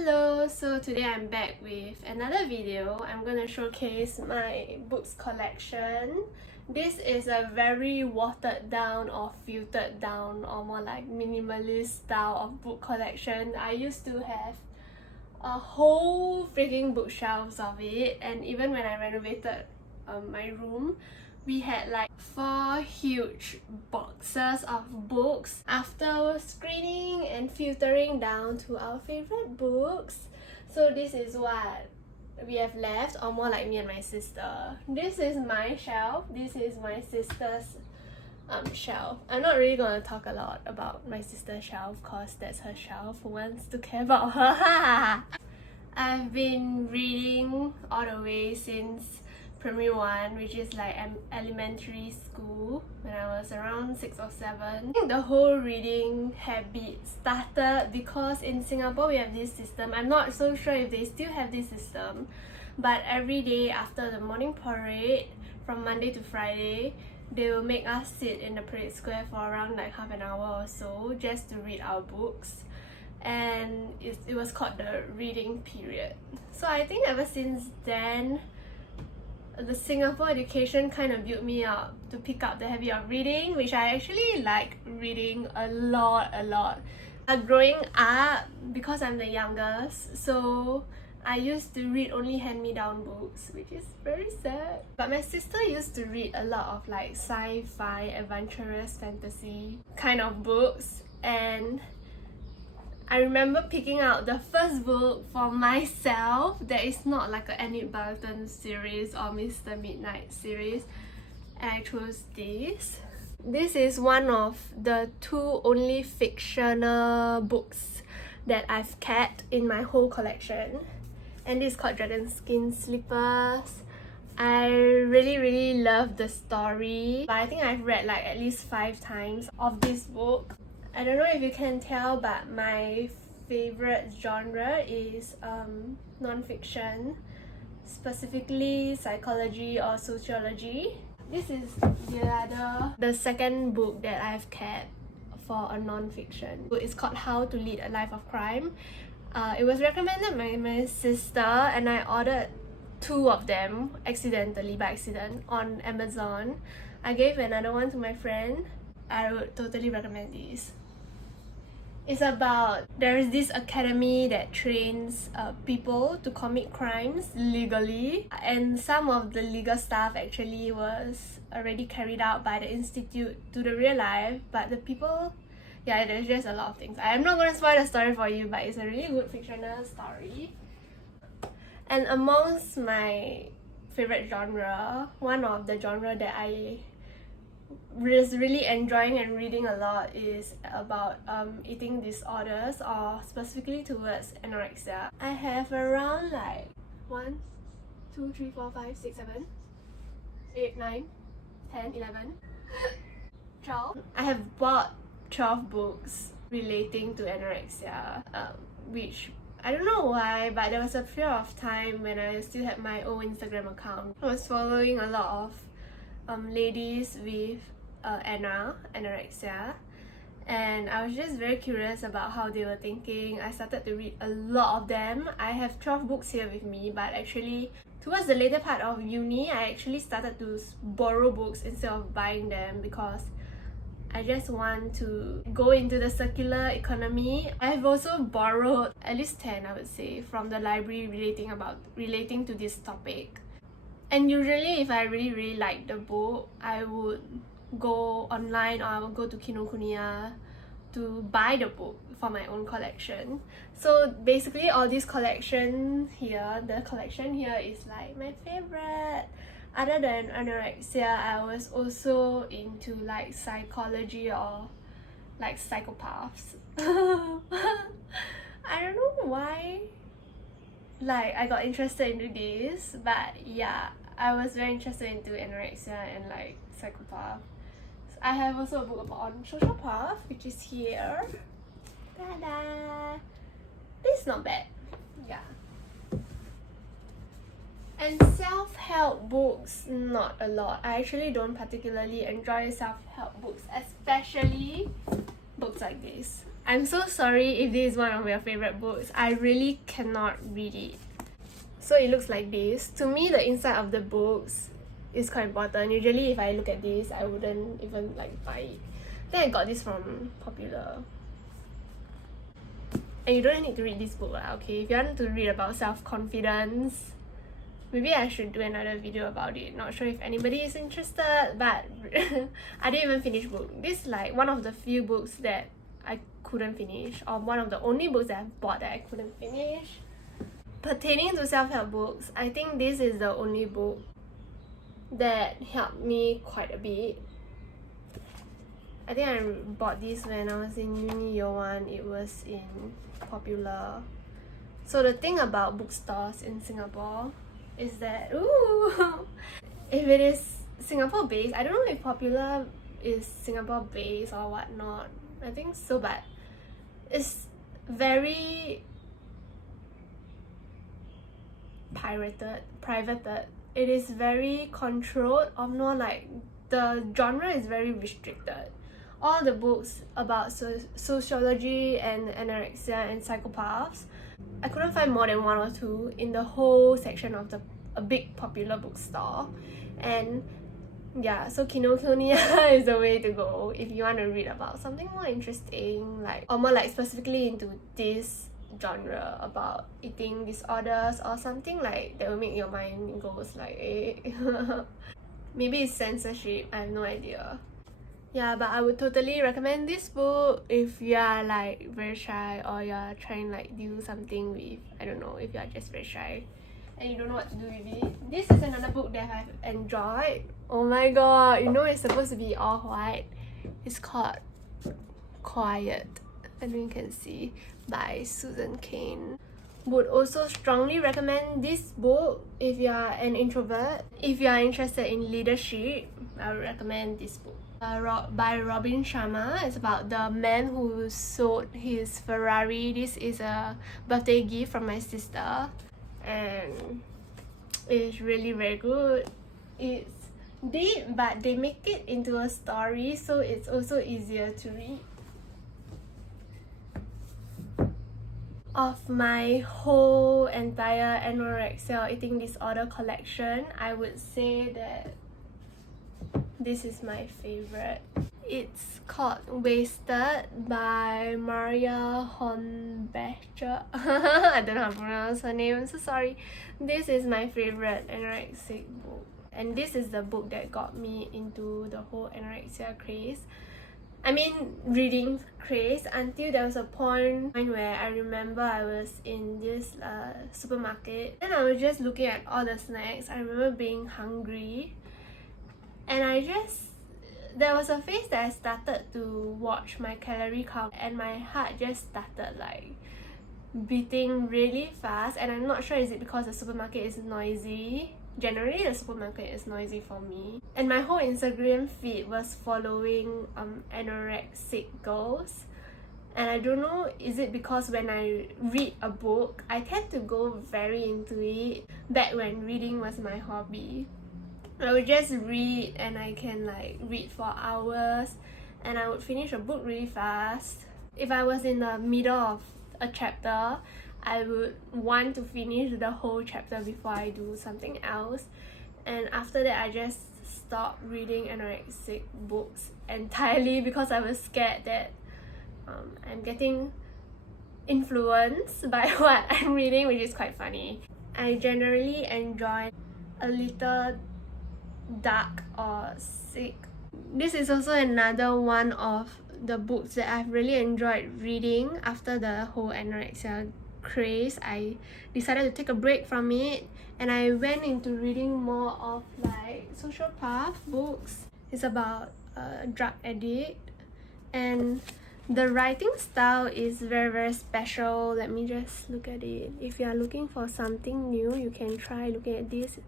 Hello, so today I'm back with another video. I'm gonna showcase my books collection. This is a very watered down or filtered down or more like minimalist style of book collection. I used to have a whole freaking bookshelves of it, and even when I renovated my room, we had like 4 huge boxes of books. After screening and filtering down to our favorite books, so this is what we have left, or more like me and my sister. This is my shelf, this is my sister's shelf. I'm not really gonna talk a lot about my sister's shelf because that's her shelf. Who wants to care about her? I've been reading all the way since primary 1, which is like elementary school, when I was around 6 or 7. I think the whole reading habit started because in Singapore we have this system. I'm not so sure if they still have this system, but every day after the morning parade, from Monday to Friday, they will make us sit in the parade square for around like half an hour or so just to read our books, and it was called the reading period. So I think ever since then, the Singapore education kind of built me up to pick up the habit of reading, which I actually like reading a lot. Growing up, because I'm the youngest, so I used to read only hand-me-down books, which is very sad. But my sister used to read a lot of like sci-fi, adventurous fantasy kind of books, and I remember picking out the first book for myself that is not like a Enid Blyton series or Mr. Midnight series, and I chose this. This is one of the 2 only fictional books that I've kept in my whole collection, and this is called Dragon Skin Slippers. I really love the story, but I think I've read like at least 5 times of this book. I don't know if you can tell, but my favorite genre is non-fiction, specifically psychology or sociology. This is the second book that I've kept for a non-fiction. It's called How to Lead a Life of Crime. It was recommended by my sister, and I ordered 2 of them accidentally, by accident, on Amazon. I gave another one to my friend. I would totally recommend this. It's about, there is this academy that trains people to commit crimes legally, and some of the legal stuff actually was already carried out by the institute to the real life, but the people, yeah, there's just a lot of things. I'm not going to spoil the story for you, but it's a really good fictional story. And amongst my favorite genre, one of the genre that I was really enjoying and reading a lot is about eating disorders, or specifically towards anorexia. I have around like 1, 2, 3, 4, 5, 6, 7, 8, 9, 10, 11, 12. I have bought 12 books relating to anorexia, which I don't know why, but there was a period of time when I still had my own Instagram account. I was following a lot of ladies with anorexia, and I was just very curious about how they were thinking. I started to read a lot of them. I have 12 books here with me, but actually towards the later part of uni, I actually started to borrow books instead of buying them, because I just want to go into the circular economy. I've also borrowed at least 10, I would say, from the library relating to this topic. And usually if I really like the book, I would go online, or I would go to Kinokuniya to buy the book for my own collection. So basically all this collection here, the collection here is like my favorite. Other than anorexia, I was also into like psychology or like psychopaths. I don't know why like I got interested into this, but yeah, I was very interested into anorexia and like psychopath. I have also a book on sociopath, which is here. Ta-da! This is not bad. Yeah. And self-help books, not a lot. I actually don't particularly enjoy self-help books, especially books like this. I'm so sorry if this is one of your favorite books. I really cannot read it. So it looks like this. To me, the inside of the books is quite important. Usually if I look at this, I wouldn't even like buy it. Then I got this from Popular. And you don't need to read this book, okay? If you want to read about self-confidence, maybe I should do another video about it. Not sure if anybody is interested, but I didn't even finish book. This is like one of the few books that I couldn't finish, or one of the only books that I've bought that I couldn't finish. Pertaining to self-help books, I think this is the only book that helped me quite a bit. I think I bought this when I was in uni year 1. It was in Popular. So the thing about bookstores in Singapore is that, if it is Singapore based, I don't know if Popular is Singapore based or whatnot. I think so, but it's very privated. It is very controlled, or more like the genre is very restricted. All the books about sociology and anorexia and psychopaths, I couldn't find more than 1 or 2 in the whole section of a big Popular bookstore. And yeah, so Kinokuniya is the way to go if you want to read about something more interesting, like, or more like specifically into this genre about eating disorders or something like that will make your mind goes like, eh. Maybe it's censorship, I have no idea. Yeah, but I would totally recommend this book if you are like very shy, or you're trying like do something with, I don't know, if you're just very shy and you don't know what to do with it. This is another book that I've enjoyed. Oh my god, you know it's supposed to be all white. It's called Quiet, I don't know if you can see, by Susan Cain. Would also strongly recommend this book if you are an introvert. If you are interested in leadership, I would recommend this book. By Robin Sharma. It's about the man who sold his Ferrari. This is a birthday gift from my sister, and it's really very good. It's deep, but they make it into a story, so it's also easier to read. Of my whole entire anorexia or eating disorder collection, I would say that this is my favorite. It's called Wasted by Maria Hornbecher. I don't know how to pronounce her name, I'm so sorry. This is my favorite anorexic book. And this is the book that got me into the whole anorexia craze. I mean, reading craze, until there was a point where I remember I was in this supermarket and I was just looking at all the snacks. I remember being hungry, and there was a phase that I started to watch my calorie count, and my heart just started like beating really fast. And I'm not sure, is it because the supermarket is noisy? Generally the supermarket is noisy for me, and my whole Instagram feed was following anorexic girls. And I don't know, is it because when I read a book, I tend to go very into it. Back when reading was my hobby, I would just read, and I can like read for hours, and I would finish a book really fast. If I was in the middle of a chapter, I would want to finish the whole chapter before I do something else. And after that, I just stopped reading anorexic books entirely because I was scared that I'm getting influenced by what I'm reading, which is quite funny. I generally enjoy a little dark or sick. This is also another one of the books that I've really enjoyed reading after the whole anorexia craze. I decided to take a break from it, and I went into reading more of like sociopath books. It's about a drug addict, and the writing style is very, very special. Let me just look at it. If you are looking for something new, you can try looking at this.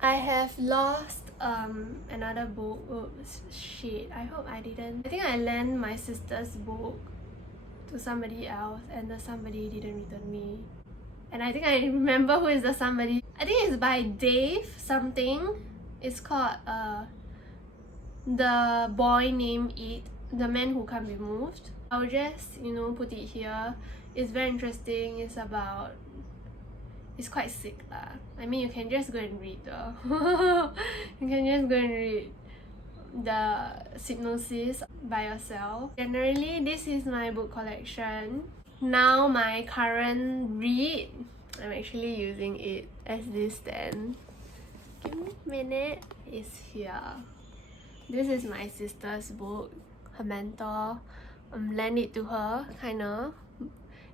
I have lost another book. Oops, shit, I hope I didn't. I think I lent my sister's book to somebody else, and the somebody didn't return me. And I think I remember who is the somebody. I think it's by Dave something. It's called The Boy Named It. The Man Who Can't Be Moved. I'll just, put it here. It's very interesting. It's quite sick lah. I mean, you can just go and read the synopsis by yourself. Generally, this is my book collection. Now my current read, I'm actually using it as this stand. Give me a minute. It's here. This is my sister's book. Her mentor lent it to her, kinda.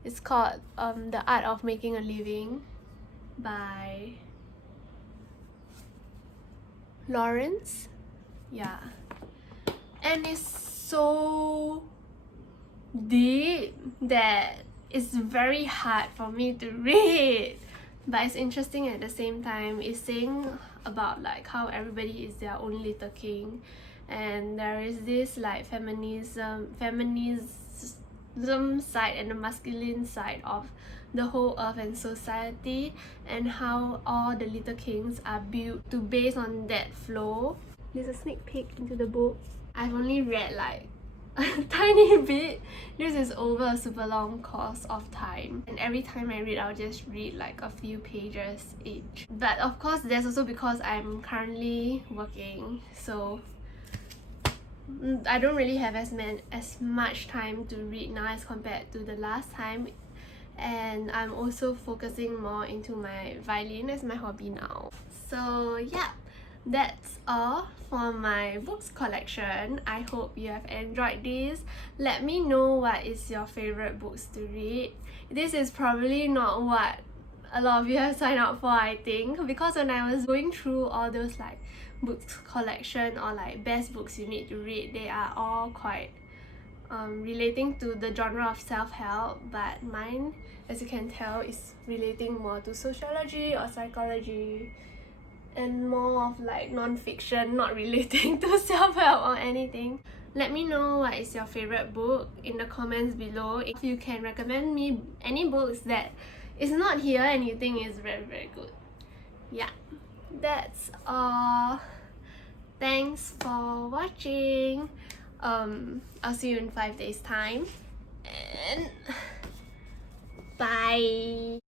It's called The Art of Making a Living by Lawrence. Yeah. And it's so deep that it's very hard for me to read. But it's interesting at the same time. It's saying about like how everybody is their own little king, and there is this like feminism side and the masculine side of the whole earth and society, and how all the little kings are built to base on that flow. There's a sneak peek into the book. I've only read like a tiny bit. This is over a super long course of time, and every time I read, I'll just read like a few pages each. But of course, there's also because I'm currently working, so I don't really have as much time to read now as compared to the last time. And I'm also focusing more into my violin as my hobby now. So yeah, that's all for my books collection. I hope you have enjoyed this. Let me know what is your favorite books to read. This is probably not what a lot of you have signed up for, I think, because when I was going through all those like books collection or like best books you need to read, they are all quite relating to the genre of self-help, but mine, as you can tell, is relating more to sociology or psychology, and more of like non-fiction, not relating to self-help or anything. Let me know what is your favorite book in the comments below. If you can recommend me any books that is not here and you think is very, very good. Yeah, that's all. Thanks for watching. I'll see you in 5 days time, and bye.